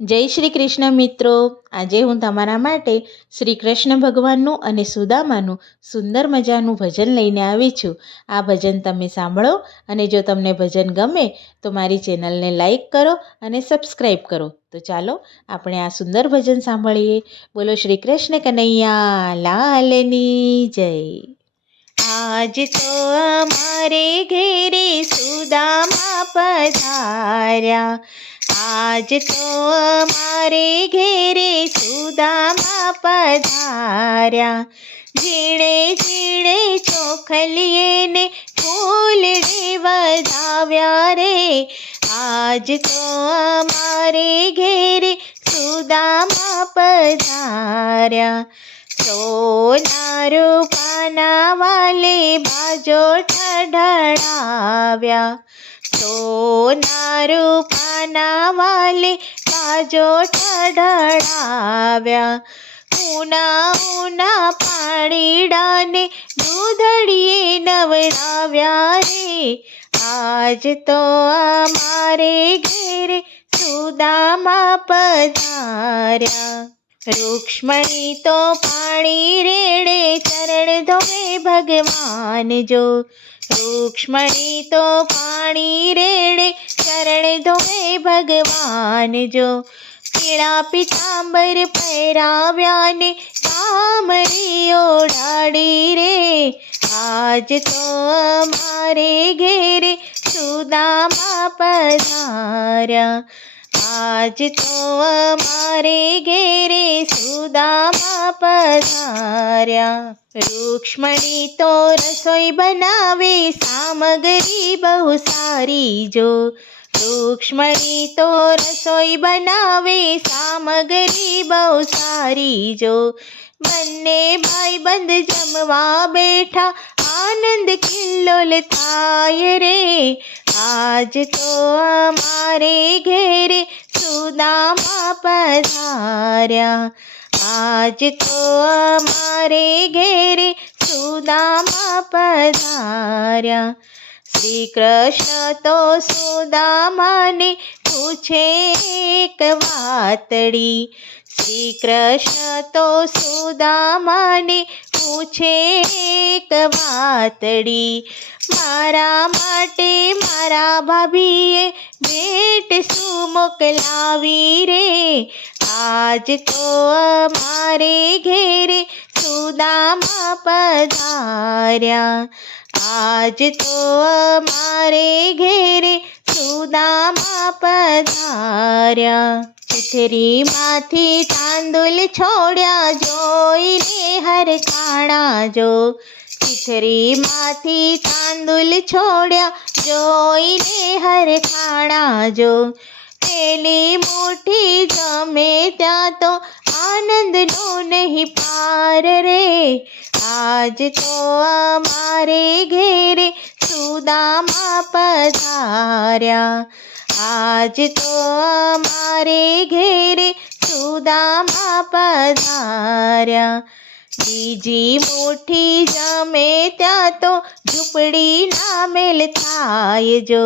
જય શ્રી કૃષ્ણ મિત્રો. આજે હું તમારા માટે શ્રી કૃષ્ણ ભગવાનનું અને સુદામાનું સુંદર મજાનું ભજન લઈને આવી છું. આ ભજન તમે સાંભળો અને જો તમને ભજન ગમે તો મારી ચેનલને લાઈક કરો અને સબસ્ક્રાઈબ કરો. તો ચાલો આપણે આ સુંદર ભજન સાંભળીએ. બોલો શ્રી કૃષ્ણ કનૈયા લાલની જય. આજ તો અમારે ઘેરે સુદામા પધાર્યા, આજ તો અમારે ઘેરે સુદામા પધાર્યા. ઝીણે ઝીણે ચોખલીએ ને ફૂલડે વધાવ્યા રે, આજ તો અમારે ઘેરે સુદામા પધાર્યા. સોના રૂપાના વાલે બાજો ઠઠડાવ્યા, સોના રૂપાના વાલે બાજો ઠઠડાવ્યા. ઉના ઉના પાણીડાને દૂધડીએ નવડાવ્યા રે, આજ તો અમારે ઘેરે સુદામા પધાર્યા. રૂક્ષ્મણી તો પાણી રેડે ચરણ ધોવે ભગવાન જો, રૂક્ષ્મણી તો પાણી રેડે ચરણ ધોવે ભગવાન જો. પીળા પીતાંબર પહેરાવ્યા ને કામળી ઓઢાડી રે, આજ તો અમારે ઘેરે સુદામા પધાર્યા. આજ તો અમારે ઘેરે સુદામા પધાર્યા. રૂક્ષ્મણી તો રસોઈ બનાવે સામગ્રી બહુ સારી જો, રૂક્ષ્મણી તો રસોઈ બનાવે સામગ્રી બહુ સારી જો. બંને ભાઈબંધ જમવા બેઠા આનંદ કિલ્લોલ થાય રે, આજ તો અમારે ઘેરે સુદામા પધાર્યા. આજ તો અમારે ઘેરે સુદામા પધાર્યા. શ્રી કૃષ્ણ તો સુદામાને પૂછે એક વાતડી, શ્રી કૃષ્ણ તો સુદામાને પૂછે એક વાતડી. મારા માટે મારા ભાભીએ ભેટ શું મોકલાવી રે, આજ તો અમારે ઘેરે સુદામા પધાર્યા. આજ તો અમારે ઘેરે સુદામા પધાર્યા. ચીથરીમાંથી તાંદુલ છોડ્યા જોઈને હરખાણા જો, ચીથરીમાંથી તાંદુલ છોડ્યા જોઈને હરખાણા જો. પેલી મુઠ્ઠી જમે ત્યાં તો આનંદનો નહીં પાર રે, આજ તો અમારે ઘેરે સુદામા પધાર્યા. આજ તો અમારે ઘેરે સુદામા પધાર્યા. બીજી મુઠ્ઠી જમે ત્યાં તો ઝૂંપડીના મેલ થાય જો,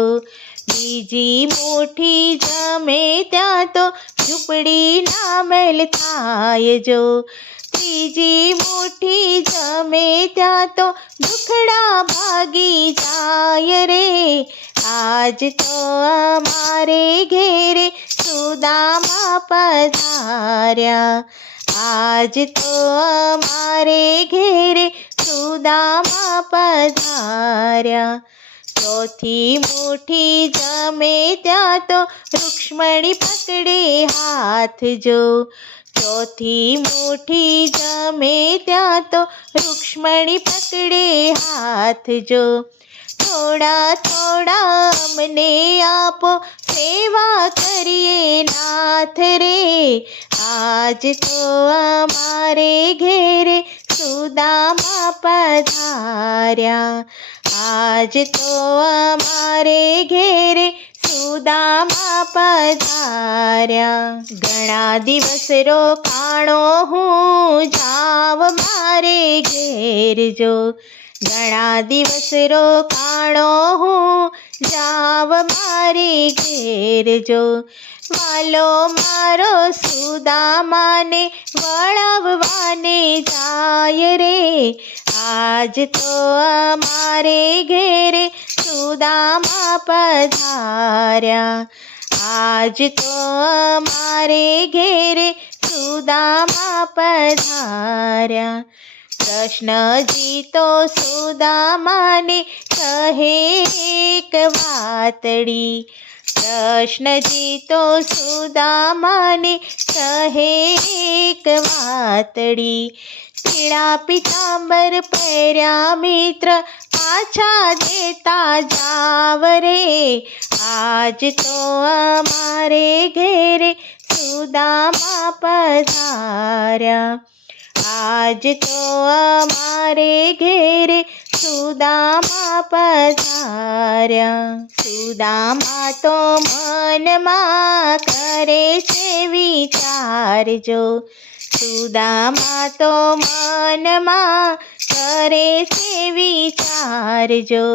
બીજી મુઠ્ઠી જમે ત્યાં તો ઝૂંપડીના મેલ થાય જો. ત્રીજી મુઠ્ઠી જમે ત્યાં તો દુખડા ભાગી જાય રે, આજ તો અમારે ઘેરે સુદામા પધાર્યા. આજ તો અમારે ઘેરે સુદામા પધાર્યા. ચોથી મુઠ્ઠી જમે ત્યાં તો રૂક્ષ્મણી પકડે હાથ જો, ચોથી મુઠ્ઠી જમે ત્યાં તો રૂક્ષ્મણી પકડે હાથ જો. થોડા થોડા અમને આપો સેવા કરીએ નાથ રે, આજ તો અમારે ઘેરે સુદામા પધાર્યા. આજ તો અમારે ઘેરે સુદામા પધાર્યા. ઘણા દિવસ રોકાણો હું જાવ મારે ઘેર જો, ઘણા દિવસ રોકાણો હું જાવ મારે ઘેર જો, વાલો મારો સુદામાને વળાવવાને જાય રે, આજ તો અમારે ઘેરે સુદામા પધાર્યા, આજ તો અમારે ઘેરે સુદામા પધાર્યા. કૃષ્ણજી તો સુદામાને કહે એક વાતડી, કૃષ્ણજી તો સુદામાને કહે એક વાતડી, પીળા પીતાંબર પહેર્યા મિત્ર પાછા દેતા જાવ રે, આજ તો અમારે ઘેરે સુદામા પધાર્યા, આજ તો અમારે ઘેરે સુદામા પધાર્યા. સુદામા તો મનમાં કરે છે વિચાર જો, સુદામા તો મનમાં કરે છે વિચાર જો,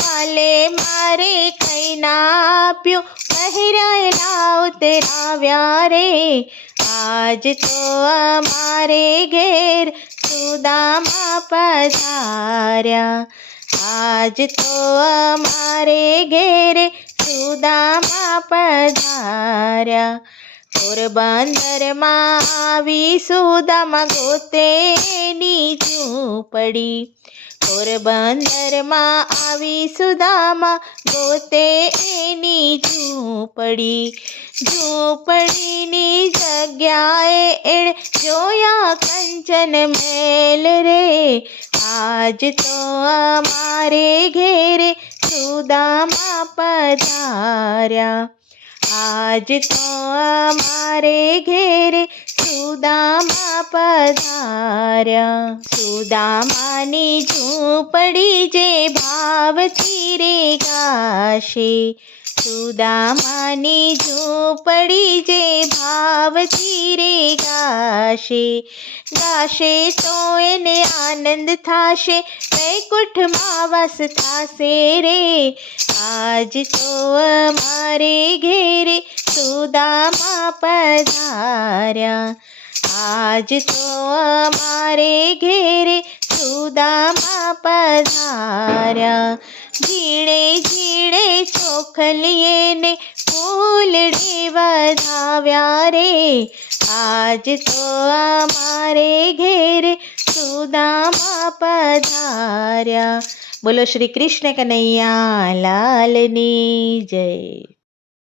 વાલે મારે કઈ ના આપ્યું પહેરાયેલા ઉતરાવ્યા રે, આજ તો અમારે ઘેર સુદામા પધાર્યા, આજ તો અમારે ઘેરે સુદામા પધાર્યા. પોરબંદરમાં આવી સુદામા ગોતે એની ઝૂંપડી, પોરબંદરમાં આવી સુદામા ગોતે એની ઝૂંપડી, ઝૂંપડીની જગ્યાએ એણે જોયા કંચન મહેલ રે, આજ તો અમારે ઘેરે સુદામા પધાર્યા, આજ તો અમારે ઘેરે સુદામા પધાર્યા. સુદામાની ઝૂંપડી જે ભાવથી રે ગાશે, સુદામાની ઝૂંપડી જે ભાવથી રે ગાશે, ગાશે તો એને આનંદ થાશે વૈકુંઠમાં વાસ થાશે રે, આજ તો અમારે ઘેરે સુદામા પધાર્યા, આજ તો અમારે ઘેરે સુદામા પધાર્યા. ઝીણે ઝીણે ચોખલીએને ફૂલડે વધાવ્યા રે, આજ તો અમારે ઘેરે સુદામા પધાર્યા. બોલો શ્રી કૃષ્ણ કનૈયા લાલની જય.